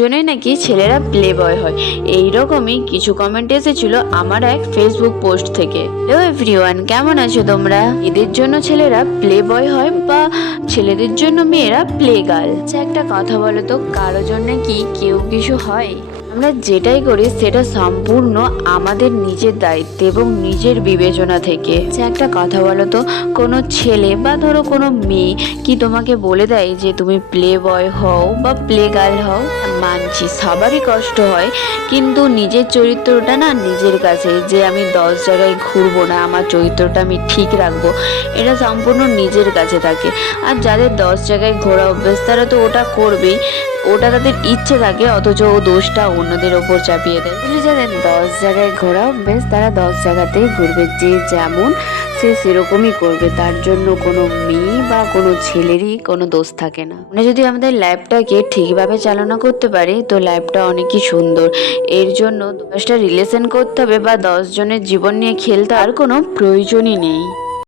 জন্যই নাকি ছেলেরা প্লে বয় হয়, এইরকমই কিছু কমেন্ট এসেছিল আমার এক ফেসবুক পোস্ট থেকে। হ্যালো এভরিওয়ান, কেমন আছো তোমরা? এদের জন্য ছেলেরা প্লে বয় হয় বা ছেলেদের জন্য মেয়েরা প্লে গার্ল? আচ্ছা একটা কথা বলো তো, কারো জন্য কি কেউ কিছু হয়? আমরা যেটাই করি সেটা সম্পূর্ণ আমাদের নিজের দায়িত্ব এবং নিজের বিবেচনা থেকে। যে একটা কথা বলো তো, কোনো ছেলে বা ধরো কোনো মেয়ে কি তোমাকে বলে দেয় যে তুমি প্লে বয় হও বা প্লে গার্ল হও? মানছি সবারই কষ্ট হয়, কিন্তু নিজের চরিত্রটা না নিজের কাছে, যে আমি 10 জায়গায় ঘুরবো না, আমার চরিত্রটা আমি ঠিক রাখবো, এটা সম্পূর্ণ নিজের কাছে থাকে। আর যাদের 10 জায়গায় ঘোরা অভ্যেস তারা তো ওটা করবেই, ওটা তাদের ইচ্ছে থাকে, অথচ ও দোষটা অন্যদের ওপর চাপিয়ে দেয়। বলে যাদের 10 জায়গায় ঘোরা অভ্যেস তারা 10 জায়গাতেই ঘুরবে, যে যেমন সে সেরকমই করবে, তার জন্য কোনো মেয়ে বা কোনো ছেলেরই কোনো দোষ থাকে না। মানে যদি আমাদের লাইফটাকে ঠিকভাবে চালনা করতে পারি তো লাইফটা অনেকই সুন্দর। এর জন্য 10টা রিলেশন করতে হবে বা 10 জনের জীবন নিয়ে খেলতে আর কোনো প্রয়োজনই নেই।